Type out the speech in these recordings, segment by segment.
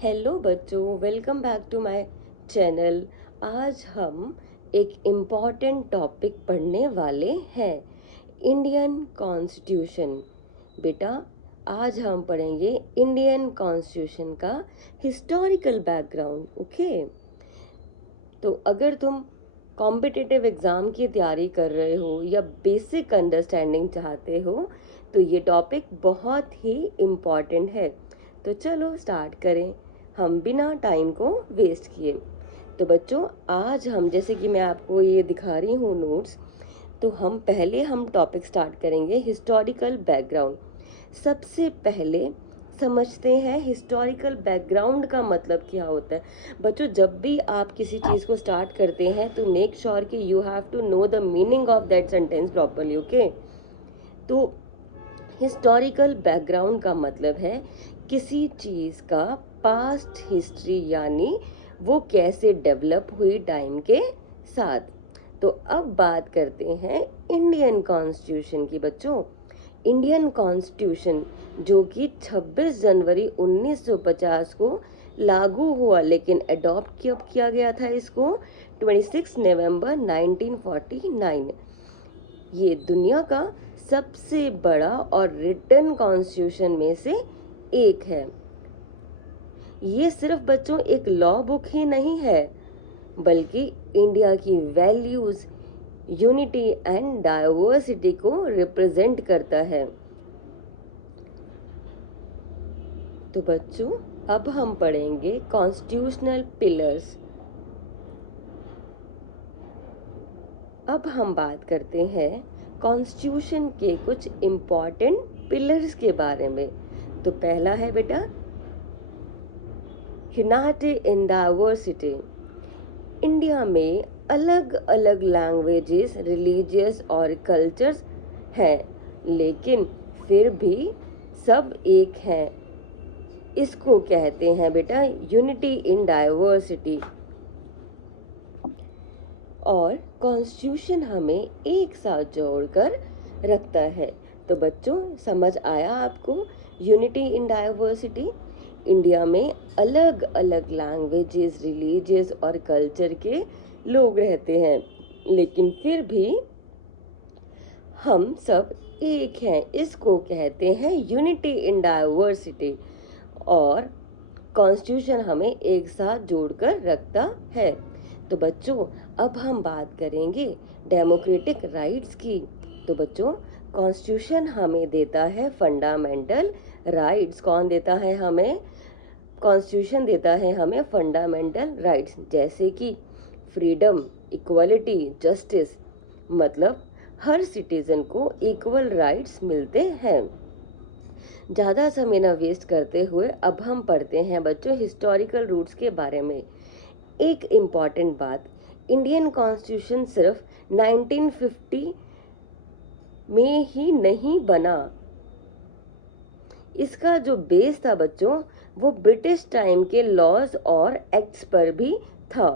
Hello बच्चों, welcome back to my channel. आज हम एक इम्पॉर्टेंट टॉपिक पढ़ने वाले हैं, इंडियन कॉन्स्टिट्यूशन। बेटा, आज हम पढ़ेंगे इंडियन कॉन्स्टिट्यूशन का हिस्टोरिकल बैकग्राउंड। ओके, तो अगर तुम कॉम्पिटिटिव एग्ज़ाम की तैयारी कर रहे हो या बेसिक अंडरस्टैंडिंग चाहते हो तो ये टॉपिक बहुत ही इम्पॉर्टेंट है। तो चलो स्टार्ट करें हम बिना टाइम को वेस्ट किए। तो बच्चों, आज हम जैसे कि मैं आपको ये दिखा रही हूँ नोट्स, तो हम टॉपिक स्टार्ट करेंगे हिस्टोरिकल बैकग्राउंड। सबसे पहले समझते हैं हिस्टोरिकल बैकग्राउंड का मतलब क्या होता है। बच्चों, जब भी आप किसी चीज़ को स्टार्ट करते हैं तो मेक श्योर कि you have to know the meaning of that sentence properly. Okay, तो हिस्टोरिकल बैकग्राउंड का मतलब है किसी चीज़ का पास्ट हिस्ट्री, यानी वो कैसे डेवलप हुई टाइम के साथ। तो अब बात करते हैं इंडियन कॉन्स्टिट्यूशन की। बच्चों, इंडियन कॉन्स्टिट्यूशन जो कि 26 जनवरी 1950 को लागू हुआ, लेकिन अडॉप्ट कब किया गया था इसको? 26 नवंबर 1949। ये दुनिया का सबसे बड़ा और रिटन कॉन्स्टिट्यूशन में से एक है। ये सिर्फ बच्चों एक लॉ बुक ही नहीं है, बल्कि इंडिया की वैल्यूज, यूनिटी एंड डाइवर्सिटी को रिप्रेजेंट करता है। तो बच्चों, अब हम पढ़ेंगे कॉन्स्टिट्यूशनल पिलर्स। अब हम बात करते हैं कॉन्स्टिट्यूशन के कुछ इम्पॉर्टेंट पिलर्स के बारे में। तो पहला है बेटा यूनिटी इन डाइवर्सिटी। इंडिया में अलग अलग लैंग्वेजेस, रिलीजियस और कल्चर्स हैं, लेकिन फिर भी सब एक हैं। इसको कहते हैं बेटा यूनिटी इन डाइवर्सिटी। और कॉन्स्टिट्यूशन हमें एक साथ जोड़कर रखता है। तो बच्चों, समझ आया आपको यूनिटी इन डाइवर्सिटी? इंडिया में अलग अलग लैंग्वेजेस, रिलीजियस और कल्चर के लोग रहते हैं, लेकिन फिर भी हम सब एक हैं। इसको कहते हैं यूनिटी इन डाइवर्सिटी। और कॉन्स्टिट्यूशन हमें एक साथ जोड़कर रखता है। तो बच्चों, अब हम बात करेंगे डेमोक्रेटिक राइट्स की। तो बच्चों, कॉन्स्टिट्यूशन हमें देता है फंडामेंटल राइट्स। कौन देता है हमें? कॉन्स्टिट्यूशन देता है हमें फंडामेंटल राइट्स, जैसे कि फ्रीडम, इक्वलिटी, जस्टिस। मतलब हर सिटीजन को इक्वल राइट्स मिलते हैं। ज़्यादा समय न वेस्ट करते हुए अब हम पढ़ते हैं बच्चों हिस्टोरिकल रूट्स के बारे में। एक इम्पॉर्टेंट बात, इंडियन कॉन्स्टिट्यूशन सिर्फ 1950 में ही नहीं बना। इसका जो बेस था बच्चों, वो ब्रिटिश टाइम के लॉज और एक्ट्स पर भी था।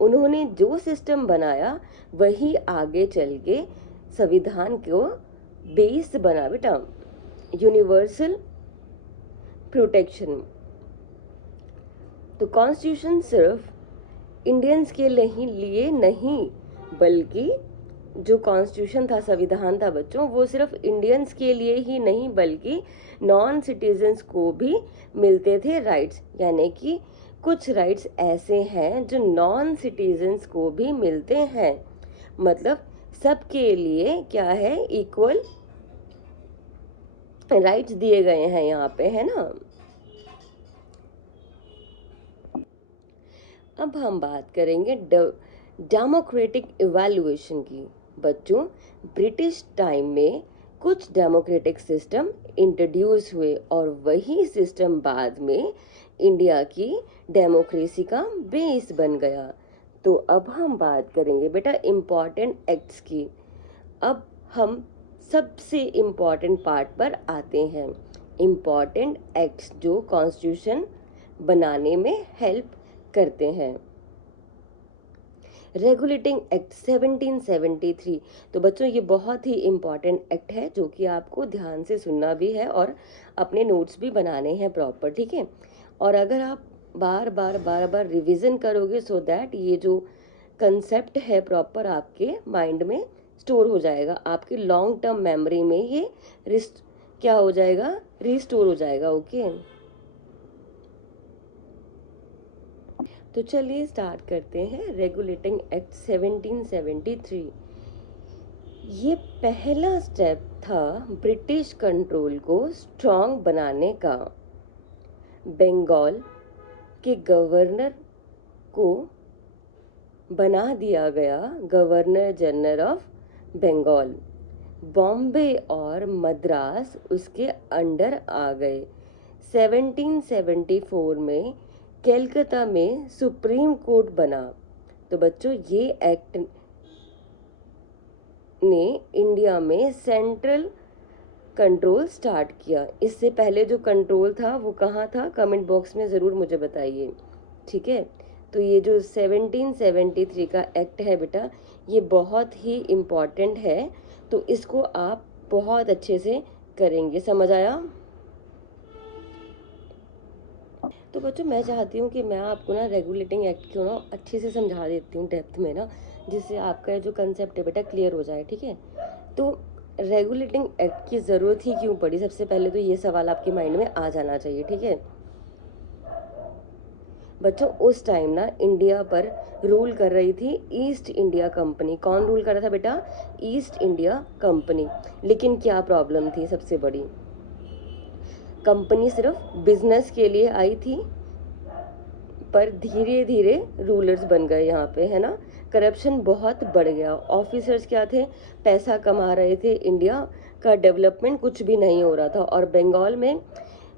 उन्होंने जो सिस्टम बनाया वही आगे चल के संविधान को बेस बना बेटा। Universal protection. तो कॉन्स्टिट्यूशन सिर्फ इंडियंस के लिए नहीं, बल्कि जो कॉन्स्टिट्यूशन था, संविधान था बच्चों, वो सिर्फ इंडियंस के लिए ही नहीं बल्कि नॉन सिटीजन्स को भी मिलते थे राइट्स। यानी कि कुछ राइट्स ऐसे हैं जो नॉन सिटीजन्स को भी मिलते हैं। मतलब सबके लिए क्या है, इक्वल राइट्स दिए गए हैं यहाँ पे, है ना। अब हम बात करेंगे डेमोक्रेटिक इवैल्यूएशन की। बच्चों, ब्रिटिश टाइम में कुछ डेमोक्रेटिक सिस्टम इंट्रोड्यूस हुए और वही सिस्टम बाद में इंडिया की डेमोक्रेसी का बेस बन गया। तो अब हम बात करेंगे बेटा इम्पॉर्टेंट एक्ट्स की। अब हम सबसे इम्पॉर्टेंट पार्ट पर आते हैं, इम्पॉर्टेंट एक्ट्स जो कॉन्स्टिट्यूशन बनाने में हेल्प करते हैं। Regulating act 1773। तो बच्चों ये बहुत ही इम्पॉर्टेंट एक्ट है जो कि आपको ध्यान से सुनना भी है और अपने नोट्स भी बनाने हैं प्रॉपर, ठीक है। और अगर आप बार बार बार बार रिवीजन करोगे सो दैट ये जो कंसेप्ट है प्रॉपर आपके माइंड में स्टोर हो जाएगा, आपकी लॉन्ग टर्म मेमोरी में ये रिस्ट क्या हो जाएगा, रिस्टोर हो जाएगा। ओके तो चलिए स्टार्ट करते हैं। रेगुलेटिंग एक्ट 1773 ये पहला स्टेप था ब्रिटिश कंट्रोल को स्ट्रॉन्ग बनाने का। बंगाल के गवर्नर को बना दिया गया governor general of Bengal. Bombay और मद्रास उसके अंडर आ गए। 1774 में कलकत्ता में सुप्रीम कोर्ट बना। तो बच्चों ये एक्ट ने इंडिया में सेंट्रल कंट्रोल स्टार्ट किया। इससे पहले जो कंट्रोल था वो कहाँ था, कमेंट बॉक्स में ज़रूर मुझे बताइए, ठीक है। तो ये जो 1773 का एक्ट है बेटा, ये बहुत ही इम्पॉर्टेंट है, तो इसको आप बहुत अच्छे से करेंगे। समझ आया? तो बच्चों मैं चाहती हूँ कि मैं आपको ना रेगुलेटिंग एक्ट को ना अच्छे से समझा देती हूँ डेप्थ में ना, जिससे आपका जो कंसेप्ट है बेटा क्लियर हो जाए, ठीक है। तो रेगुलेटिंग एक्ट की ज़रूरत ही क्यों पड़ी, सबसे पहले तो ये सवाल आपके माइंड में आ जाना चाहिए, ठीक है। बच्चों उस टाइम ना इंडिया पर रूल कर रही थी ईस्ट इंडिया कंपनी। कौन रूल कर रहा था बेटा? East India company. लेकिन क्या प्रॉब्लम थी सबसे बड़ी, कंपनी सिर्फ बिजनेस के लिए आई थी, पर धीरे धीरे रूलर्स बन गए यहाँ पे, है ना। करप्शन बहुत बढ़ गया। ऑफिसर्स क्या थे, पैसा कमा रहे थे, इंडिया का डेवलपमेंट कुछ भी नहीं हो रहा था। और बंगाल में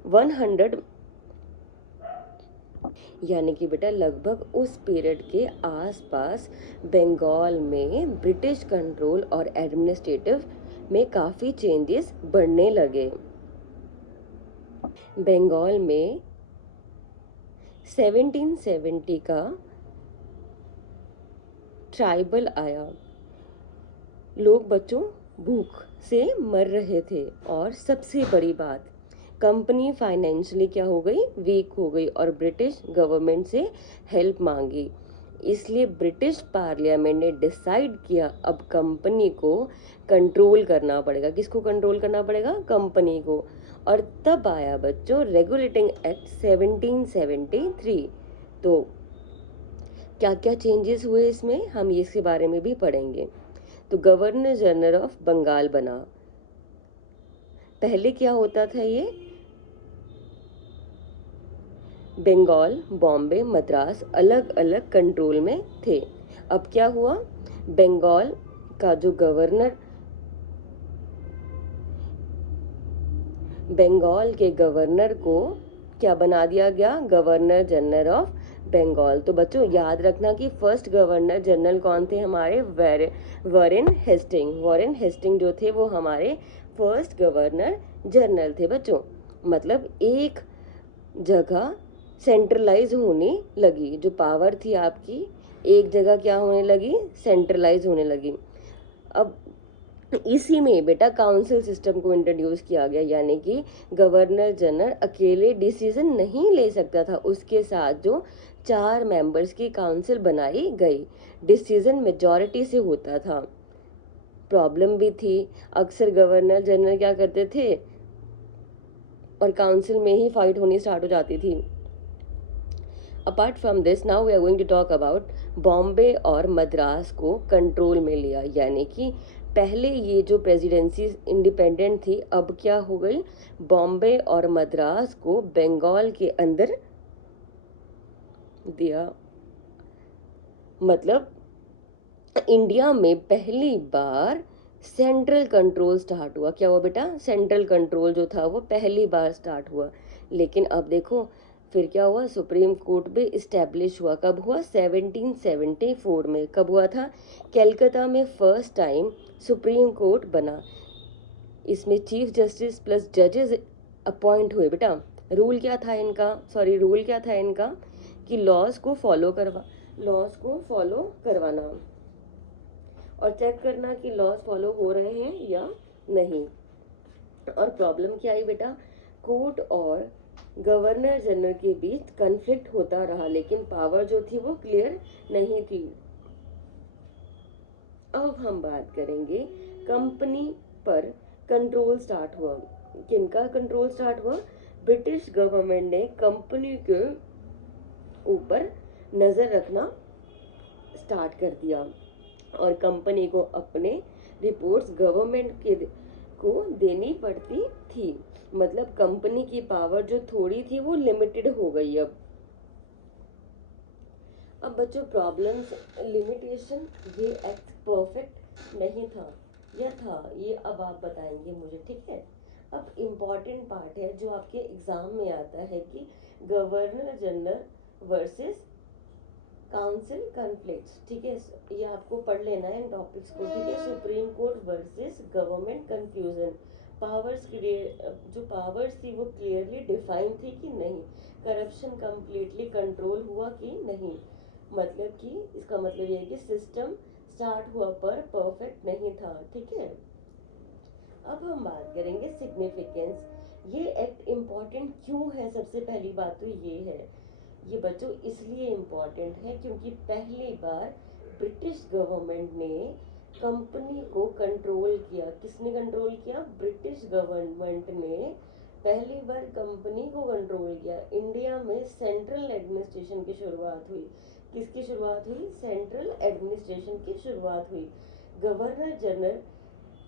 100 यानी कि बेटा लगभग उस पीरियड के आसपास बंगाल में ब्रिटिश कंट्रोल और एडमिनिस्ट्रेटिव में काफ़ी चेंजेस बढ़ने लगे। बंगाल में 1770 का ट्राइबल आया। लोग बच्चों भूख से मर रहे थे, और सबसे बड़ी बात, कंपनी फाइनेंशियली क्या हो गई, वीक हो गई, और ब्रिटिश गवर्नमेंट से हेल्प मांगी। इसलिए ब्रिटिश पार्लियामेंट ने डिसाइड किया अब कंपनी को कंट्रोल करना पड़ेगा। किसको कंट्रोल करना पड़ेगा? कंपनी को। और तब आया बच्चों रेगुलेटिंग एक्ट 1773। तो क्या क्या चेंजेस हुए इसमें, हम इसके बारे में भी पढ़ेंगे। तो गवर्नर जनरल ऑफ बंगाल बना। पहले क्या होता था, ये बंगाल, बॉम्बे, मद्रास अलग अलग कंट्रोल में थे। अब क्या हुआ, बंगाल का जो गवर्नर, बंगाल के गवर्नर को क्या बना दिया गया, गवर्नर जनरल ऑफ बंगाल। तो बच्चों याद रखना कि फर्स्ट गवर्नर जनरल कौन थे हमारे, वॉरेन हेस्टिंग। वॉरेन हेस्टिंग जो थे वो हमारे फर्स्ट गवर्नर जनरल थे बच्चों। मतलब एक जगह सेंट्रलाइज होने लगी, जो पावर थी आपकी एक जगह क्या होने लगी, सेंट्रलाइज होने लगी। अब इसी में बेटा काउंसिल सिस्टम को इंट्रोड्यूस किया गया, यानी कि गवर्नर जनरल अकेले डिसीजन नहीं ले सकता था, उसके साथ जो 4 मेंबर्स की काउंसिल बनाई गई, डिसीजन मेजॉरिटी से होता था। प्रॉब्लम भी थी, अक्सर गवर्नर जनरल क्या करते थे, और काउंसिल में ही फाइट होनी स्टार्ट हो जाती थी। Apart from this now we are going to talk about Bombay और मद्रास को कंट्रोल में लिया, यानी कि पहले ये जो प्रेसिडेंसी इंडिपेंडेंट थी, अब क्या हो गई, बॉम्बे और मद्रास को बंगाल के अंदर दिया। मतलब इंडिया में पहली बार सेंट्रल कंट्रोल स्टार्ट हुआ। क्या हुआ बेटा, सेंट्रल कंट्रोल जो था वो पहली बार स्टार्ट हुआ। लेकिन अब देखो फिर क्या हुआ, सुप्रीम कोर्ट भी इस्टेब्लिश हुआ। कब हुआ, 1774 में। कब हुआ था, कलकत्ता में फर्स्ट टाइम सुप्रीम कोर्ट बना। इसमें चीफ जस्टिस प्लस जजेस अपॉइंट हुए बेटा। रूल क्या था इनका, कि लॉज को फॉलो लॉज को फॉलो करवाना और चेक करना कि लॉज फॉलो हो रहे हैं या नहीं। और प्रॉब्लम क्या आई बेटा, कोर्ट और गवर्नर जनरल के बीच कन्फ्लिक्ट होता रहा, लेकिन पावर जो थी वो क्लियर नहीं थी। अब हम बात करेंगे कंपनी पर कंट्रोल स्टार्ट हुआ। किनका कंट्रोल स्टार्ट हुआ? ब्रिटिश गवर्नमेंट ने कंपनी के ऊपर नजर रखना स्टार्ट कर दिया और कंपनी को अपने रिपोर्ट्स गवर्नमेंट के को देनी पड़ती थी। मतलब कंपनी की पावर जो थोड़ी थी वो लिमिटेड हो गई। अब बच्चों प्रॉब्लम्स, लिमिटेशन, ये एक्ट परफेक्ट नहीं था या था, ये अब आप बताएंगे मुझे, ठीक है। अब इम्पॉर्टेंट पार्ट है जो आपके एग्जाम में आता है कि governor general versus council conflicts, ठीक है, ये आपको पढ़ लेना है इन टॉपिक्स को, ठीक है। Supreme court versus government confusion, powers जो पावर्स थी वो क्लियरली डिफाइन थी कि नहीं, करप्शन कंप्लीटली कंट्रोल हुआ कि नहीं। मतलब कि इसका मतलब ये है कि सिस्टम स्टार्ट हुआ पर परफेक्ट नहीं था, ठीक है। अब हम बात करेंगे सिग्निफिकेंस। ये एक्ट इम्पॉर्टेंट क्यों है? सबसे पहली बात तो ये है, ये बच्चों इसलिए इम्पॉर्टेंट है क्योंकि पहली बार ब्रिटिश गवर्नमेंट ने कंपनी को कंट्रोल किया। किसने कंट्रोल किया? ब्रिटिश गवर्नमेंट ने पहली बार कंपनी को कंट्रोल किया। इंडिया में सेंट्रल एडमिनिस्ट्रेशन की शुरुआत हुई। किसकी शुरुआत हुई? सेंट्रल एडमिनिस्ट्रेशन की शुरुआत हुई। गवर्नर जनरल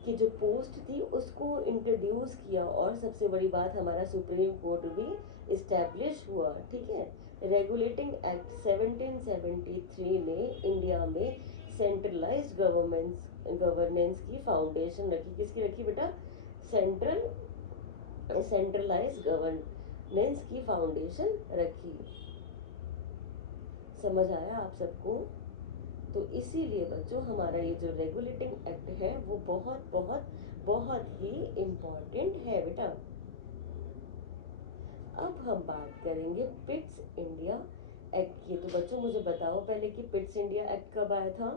की जो पोस्ट थी उसको इंट्रोड्यूस किया और सबसे बड़ी बात हमारा सुप्रीम कोर्ट भी इस्टेब्लिश हुआ, ठीक है। रेगुलेटिंग एक्ट 1773 ने इंडिया में सेंट्रलाइज्ड गवर्नेंस की फाउंडेशन रखी। किसकी रखी बेटा? सेंट्रलाइज्ड गवर्नेंस की फाउंडेशन रखी। समझ आया आप सबको? तो इसीलिए बच्चों हमारा ये जो रेगुलेटिंग एक्ट है वो बहुत बहुत बहुत ही इम्पोर्टेंट है बेटा। अब हम बात करेंगे पिट्स इंडिया एक्ट की। तो बच्चों मुझे बताओ पहले कि पिट्स इंडिया एक्ट कब आया था?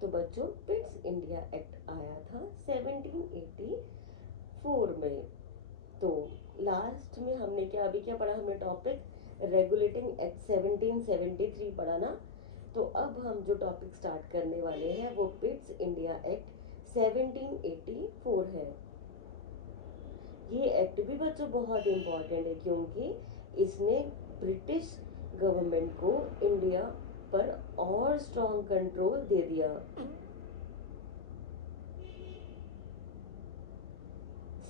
तो बच्चों पिट्स इंडिया एक्ट आया था 1784 में। तो लास्ट में हमने क्या अभी क्या पढ़ा? हमने टॉपिक रेगुलेटिंग एक्ट 1773 पढ़ा ना। तो अब हम जो टॉपिक स्टार्ट करने वाले हैं वो पिट्स इंडिया एक्ट 1784 है। ये एक्ट भी बच्चों बहुत इंपॉर्टेंट है क्योंकि इसने ब्रिटिश गवर्नमेंट को इंडिया पर और स्ट्रॉन्ग कंट्रोल दे दिया।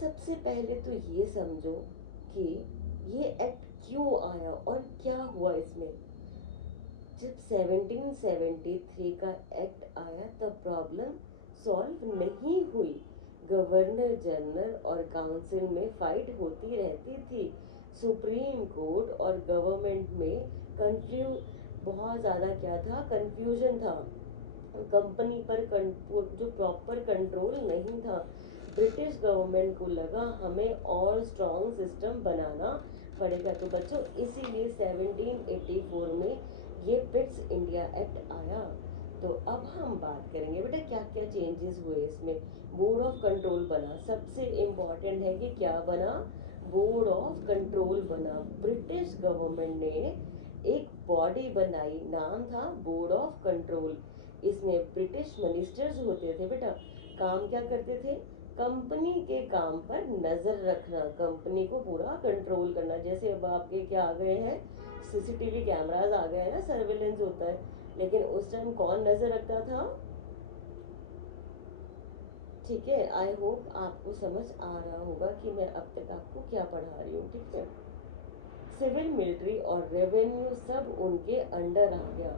सबसे पहले तो ये समझो कि ये एक्ट क्यों आया और क्या हुआ इसमें। जब 1773 का एक्ट आया तब प्रॉब्लम सॉल्व नहीं हुई। गवर्नर जनरल और काउंसिल में फाइट होती रहती थी। सुप्रीम कोर्ट और गवर्नमेंट में बहुत ज़्यादा क्या था? कंफ्यूजन था। कंपनी पर जो प्रॉपर कंट्रोल नहीं था। ब्रिटिश गवर्नमेंट को लगा हमें और स्ट्रॉन्ग सिस्टम बनाना पड़ेगा। तो बच्चों इसीलिए 1784 में ये पिट्स इंडिया एक्ट आया। तो अब हम बात करेंगे बेटा क्या क्या चेंजेस हुए इसमें। बोर्ड ऑफ कंट्रोल बना, सबसे इम्पोर्टेंट है कि क्या बना? बोर्ड ऑफ कंट्रोल बना। ब्रिटिश गवर्नमेंट ने एक बॉडी बनाई, नाम था बोर्ड ऑफ कंट्रोल। इसमें ब्रिटिश मिनिस्टर्स होते थे बेटा, काम क्या करते थे? कंपनी के काम पर नजर रखना, कंपनी को पूरा कंट्रोल करना। जैसे अब आपके क्या आ गए हैं? सीसीटीवी कैमरास आ गए हैं ना, सर्वेलेंस होता है। लेकिन उस टाइम कौन नजर रखता था? ठीक है, आई होप आपको समझ आ रहा होगा कि मैं अब तक आपको क्या पढ़ा रही हूँ, ठीक है। सिविल, मिलिट्री और रेवेन्यू सब उनके अंडर आ गया।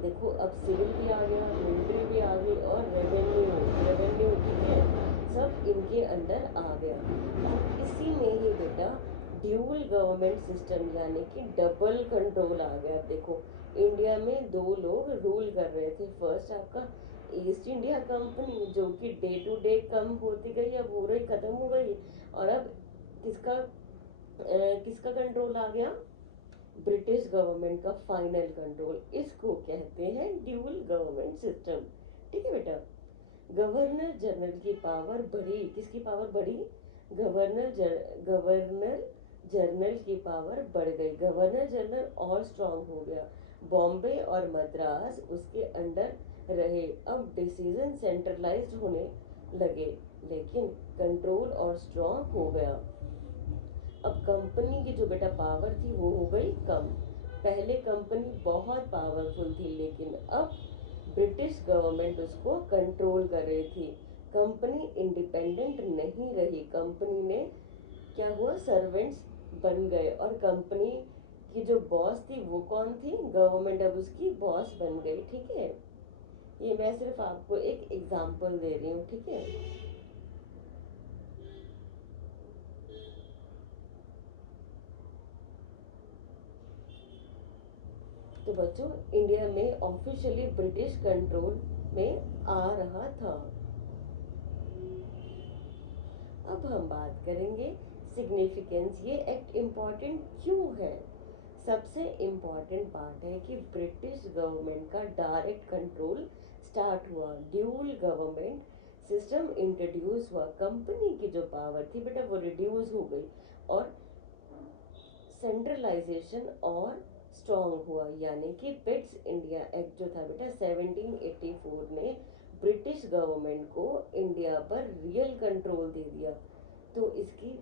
देखो अब सिविल भी आ गया, मिलिट्री भी आ गई और रेवेन्यू ठीक है, सब इनके अंडर आ गया। और इसी में ही बेटा ड्यूल गवर्नमेंट सिस्टम यानी कि डबल कंट्रोल आ गया। देखो इंडिया में दो लोग रूल कर रहे थे। फर्स्ट आपका ईस्ट इंडिया कंपनी, जो कि डे टू डे कम होती गई, अब हो रही, खत्म हो गई। और अब किसका किसका कंट्रोल आ गया? ब्रिटिश गवर्नमेंट का फाइनल कंट्रोल। इसको कहते हैं ड्यूल गवर्नमेंट सिस्टम। ठीक है बेटा। गवर्नर जनरल की पावर बढ़ी। किसकी पावर बढ़ी? गवर्नर जनरल की पावर बढ़ गई। गवर्नर जनरल और स्ट्रांग हो गया। बॉम्बे और मद्रास उसके अंडर रहे। अब डिसीजन सेंट्रलाइज्ड होने लगे, लेकिन कंट्रोल और स्ट्रांग हो गया। अब कंपनी की जो बेटा पावर थी वो हो गई कम। पहले कंपनी बहुत पावरफुल थी, लेकिन अब ब्रिटिश गवर्नमेंट उसको कंट्रोल कर रही थी। कंपनी इंडिपेंडेंट नहीं रही। कंपनी ने क्या हुआ? सर्वेंट्स बन गए। और कंपनी की जो बॉस थी वो कौन थी? गवर्नमेंट अब उसकी बॉस बन गई। ठीक है, ये मैं सिर्फ आपको एक एग्जांपल दे रही हूँ। ठीक है। तो बच्चों, इंडिया में ऑफिशियली ब्रिटिश कंट्रोल में आ रहा था। अब हम बात करेंगे सिग्निफिकेंस। ये एक्ट इम्पॉर्टेंट क्यों है? सबसे इम्पॉर्टेंट बात है कि ब्रिटिश गवर्नमेंट का डायरेक्ट कंट्रोल स्टार्ट हुआ। ड्यूल गवर्नमेंट सिस्टम इंट्रोड्यूस हुआ। कंपनी की जो पावर थी बेटा वो रिड्यूस हो गई, और सेंट्रलाइजेशन और स्ट्रॉन्ग हुआ। यानी कि पिट्स इंडिया एक्ट जो था बेटा 1784 ने ब्रिटिश गवर्नमेंट को इंडिया पर रियल कंट्रोल दे दिया। तो इसकी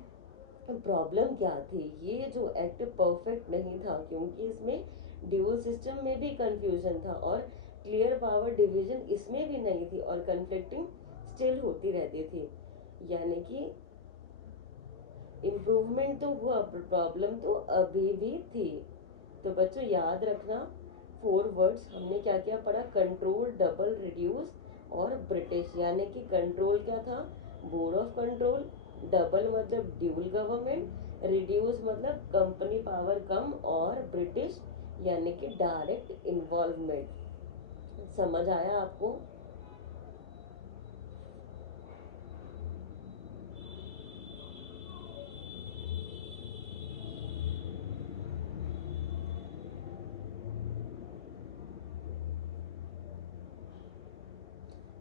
प्रॉब्लम क्या थी? ये जो एक्ट परफेक्ट नहीं था, क्योंकि इसमें ड्यूल सिस्टम में भी कंफ्यूजन था, और क्लियर पावर डिवीजन इसमें भी नहीं थी, और कन्फ्लिक्टिंग स्टिल होती रहती थी। यानी कि इम्प्रूवमेंट तो हुआ, प्रॉब्लम तो अभी भी थी। तो बच्चों याद रखना, 4 वर्ड्स हमने क्या क्या पढ़ा? कंट्रोल, डबल, रिड्यूस और ब्रिटिश। यानी कि कंट्रोल क्या था? Board of control. डबल मतलब ड्यूल गवर्नमेंट। रिड्यूस मतलब कंपनी पावर कम। और ब्रिटिश यानी कि डायरेक्ट इन्वॉल्वमेंट। समझ आया आपको?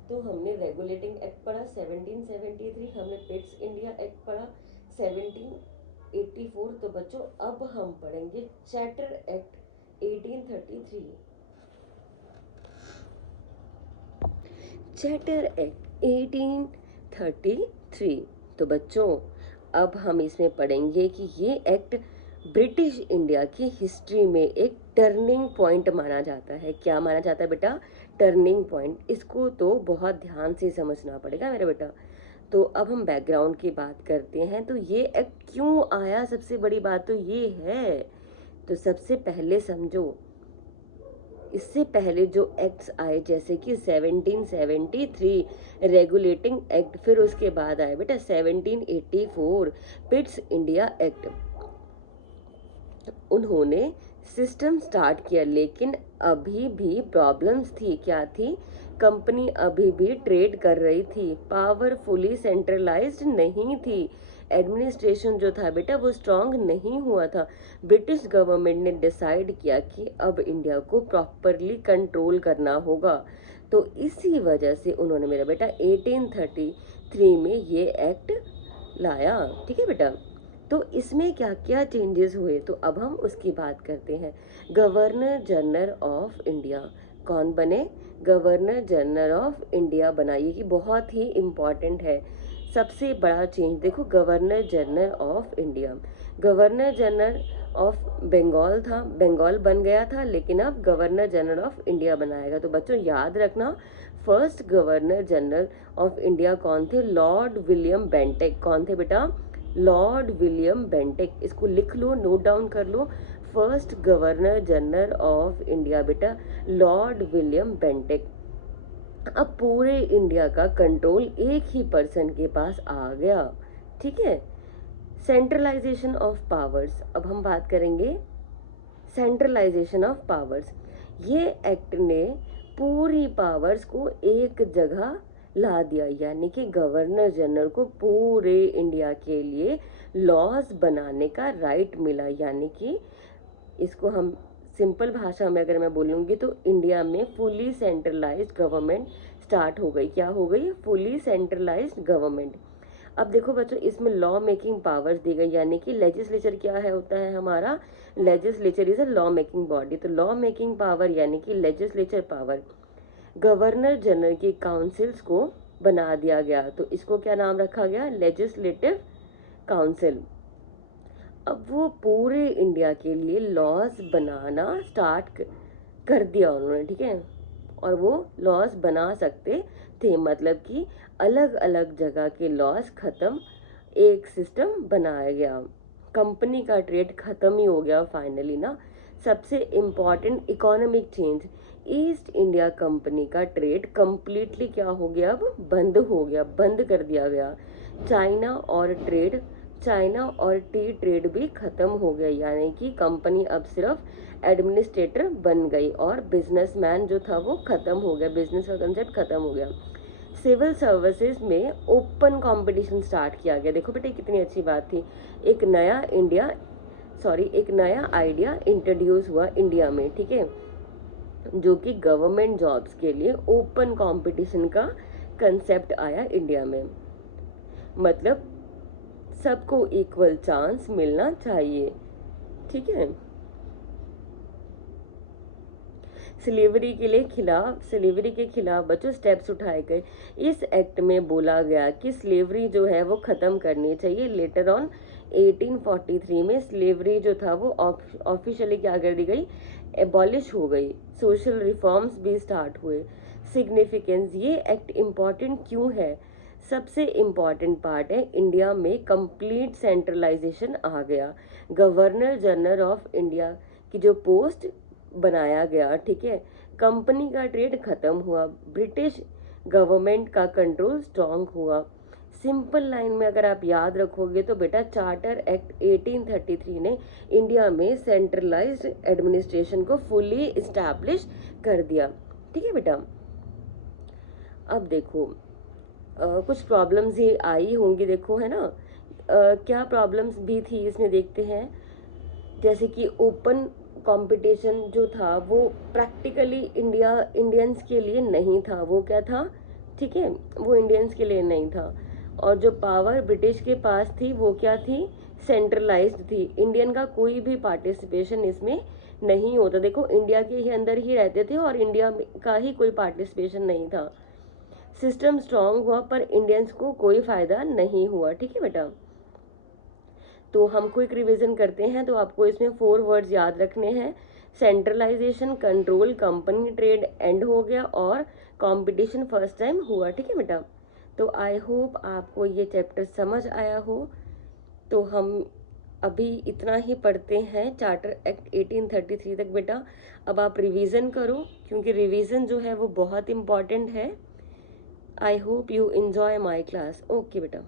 तो हमने रेगुलेटिंग एक्ट पढ़ा 1773, हमने पिट्स इंडिया एक्ट पढ़ा 1784। तो बच्चों अब हम पढ़ेंगे चार्टर एक्ट 1833। Charter act 1833। तो बच्चों अब हम इसमें पढ़ेंगे कि ये एक्ट ब्रिटिश इंडिया की हिस्ट्री में एक टर्निंग पॉइंट माना जाता है। क्या माना जाता है बेटा? Turning point. इसको तो बहुत ध्यान से समझना पड़ेगा मेरे बेटा। तो अब हम बैकग्राउंड की बात करते हैं। तो ये एक्ट क्यों आया, सबसे बड़ी बात तो ये है। तो सबसे पहले समझो, इससे पहले जो एक्ट्स आए जैसे कि 1773 रेगुलेटिंग एक्ट, फिर उसके बाद आया बेटा 1784 पिट्स इंडिया एक्ट। उन्होंने सिस्टम स्टार्ट किया, लेकिन अभी भी प्रॉब्लम्स थी। क्या थी? कंपनी अभी भी ट्रेड कर रही थी, पावर फुली सेंट्रलाइज्ड नहीं थी, एडमिनिस्ट्रेशन जो था बेटा वो स्ट्रांग नहीं हुआ था। ब्रिटिश गवर्नमेंट ने डिसाइड किया कि अब इंडिया को प्रॉपरली कंट्रोल करना होगा। तो इसी वजह से उन्होंने मेरा बेटा 1833 में ये एक्ट लाया। ठीक है बेटा। तो इसमें क्या क्या चेंजेस हुए, तो अब हम उसकी बात करते हैं। गवर्नर जनरल ऑफ इंडिया कौन बने? गवर्नर जनरल ऑफ इंडिया बना। ये कि बहुत ही इम्पॉर्टेंट है। सबसे बड़ा चेंज देखो, governor general of India. Governor general of Bengal था, बंगाल बन गया था, लेकिन अब गवर्नर जनरल ऑफ इंडिया बनाएगा। तो बच्चों याद रखना, first governor general of India कौन थे? Lord William Bentinck. कौन थे बेटा? Lord William Bentinck. इसको लिख लो, नोट डाउन कर लो। First governor general of India बेटा लॉर्ड विलियम बेंटिक। अब पूरे इंडिया का कंट्रोल एक ही पर्सन के पास आ गया। ठीक है। Centralisation of powers. अब हम बात करेंगे सेंट्रलाइजेशन ऑफ पावर्स। ये एक्ट ने पूरी पावर्स को एक जगह ला दिया, यानी कि गवर्नर जनरल को पूरे इंडिया के लिए लॉज बनाने का राइट मिला। यानी कि इसको हम सिंपल भाषा में अगर मैं बोलूँगी तो इंडिया में फुली सेंट्रलाइज्ड गवर्नमेंट स्टार्ट हो गई। क्या हो गई? Fully centralised government. अब देखो बच्चों, इसमें लॉ मेकिंग पावर्स दी गई, यानी कि लेजिस्लेचर क्या है होता है हमारा, legislature is a law making body. तो लॉ मेकिंग पावर यानी कि लेजिस्लेचर पावर गवर्नर जनरल की काउंसिल्स को बना दिया गया। तो इसको क्या नाम रखा गया? Legislative council. अब वो पूरे इंडिया के लिए लॉज बनाना स्टार्ट कर दिया उन्होंने, ठीक है। और वो लॉज बना सकते थे, मतलब कि अलग अलग जगह के लॉज खत्म, एक सिस्टम बनाया गया। कंपनी का ट्रेड खत्म ही हो गया फाइनली ना। सबसे important economic change, east India company का ट्रेड कंप्लीटली क्या हो गया? अब बंद हो गया, बंद कर दिया गया। चाइना और टी ट्रेड भी खत्म हो गया, यानी कि कंपनी अब सिर्फ एडमिनिस्ट्रेटर बन गई और बिजनेसमैन जो था वो खत्म हो गया, बिजनेस का कंसेप्ट खत्म हो गया। सिविल सर्विसेज में ओपन कंपटीशन स्टार्ट किया गया। देखो बेटे कितनी अच्छी बात थी, एक नया आइडिया इंट्रोड्यूस हुआ इंडिया में, ठीक है, जो कि गवर्नमेंट जॉब्स के लिए ओपन कंपटीशन का कंसेप्ट आया इंडिया में। मतलब सबको इक्वल चांस मिलना चाहिए, ठीक है। स्लेवरी के खिलाफ बच्चों स्टेप्स उठाए गए। इस एक्ट में बोला गया कि स्लेवरी जो है वो ख़त्म करनी चाहिए। लेटर ऑन 1843 में स्लेवरी जो था वो ऑफिशियली क्या कर दी गई? एबॉलिश हो गई। सोशल रिफॉर्म्स भी स्टार्ट हुए। सिग्निफिकेंस, ये एक्ट इम्पॉर्टेंट क्यों है? सबसे इम्पॉर्टेंट पार्ट है, इंडिया में कंप्लीट सेंट्रलाइजेशन आ गया। गवर्नर जनरल ऑफ इंडिया की जो पोस्ट बनाया गया, ठीक है। कंपनी का ट्रेड खत्म हुआ। ब्रिटिश गवर्नमेंट का कंट्रोल स्ट्रांग हुआ। सिंपल लाइन में अगर आप याद रखोगे तो बेटा चार्टर एक्ट 1833 ने इंडिया में सेंट्रलाइज्ड एडमिनिस्ट्रेशन को फुली इस्टेब्लिश कर दिया, ठीक है बेटा। अब देखो कुछ प्रॉब्लम्स ही आई होंगी, देखो है ना। क्या प्रॉब्लम्स भी थी इसमें देखते हैं। जैसे कि ओपन कंपटीशन जो था वो प्रैक्टिकली इंडियंस के लिए नहीं था। वो क्या था? ठीक है, वो इंडियंस के लिए नहीं था। और जो पावर ब्रिटिश के पास थी वो क्या थी? सेंट्रलाइज्ड थी। इंडियन का कोई भी पार्टिसिपेशन इसमें नहीं होता। देखो इंडिया के ही अंदर ही रहते थे और इंडिया का ही कोई पार्टिसिपेशन नहीं था। सिस्टम स्ट्रांग हुआ पर इंडियंस को कोई फायदा नहीं हुआ, ठीक है बेटा। तो हम क्विक रिवीजन करते हैं। तो आपको इसमें 4 वर्ड्स याद रखने हैं। Centralisation, control, company trade end हो गया और कंपटीशन फर्स्ट टाइम हुआ, ठीक है बेटा। तो आई होप आपको ये चैप्टर समझ आया हो। तो हम अभी इतना ही पढ़ते हैं चार्टर एक्ट 1833 तक बेटा। अब आप रिवीजन करो क्योंकि रिवीजन जो है वो बहुत इम्पॉर्टेंट है। I hope you enjoy my class. Okay बेटा।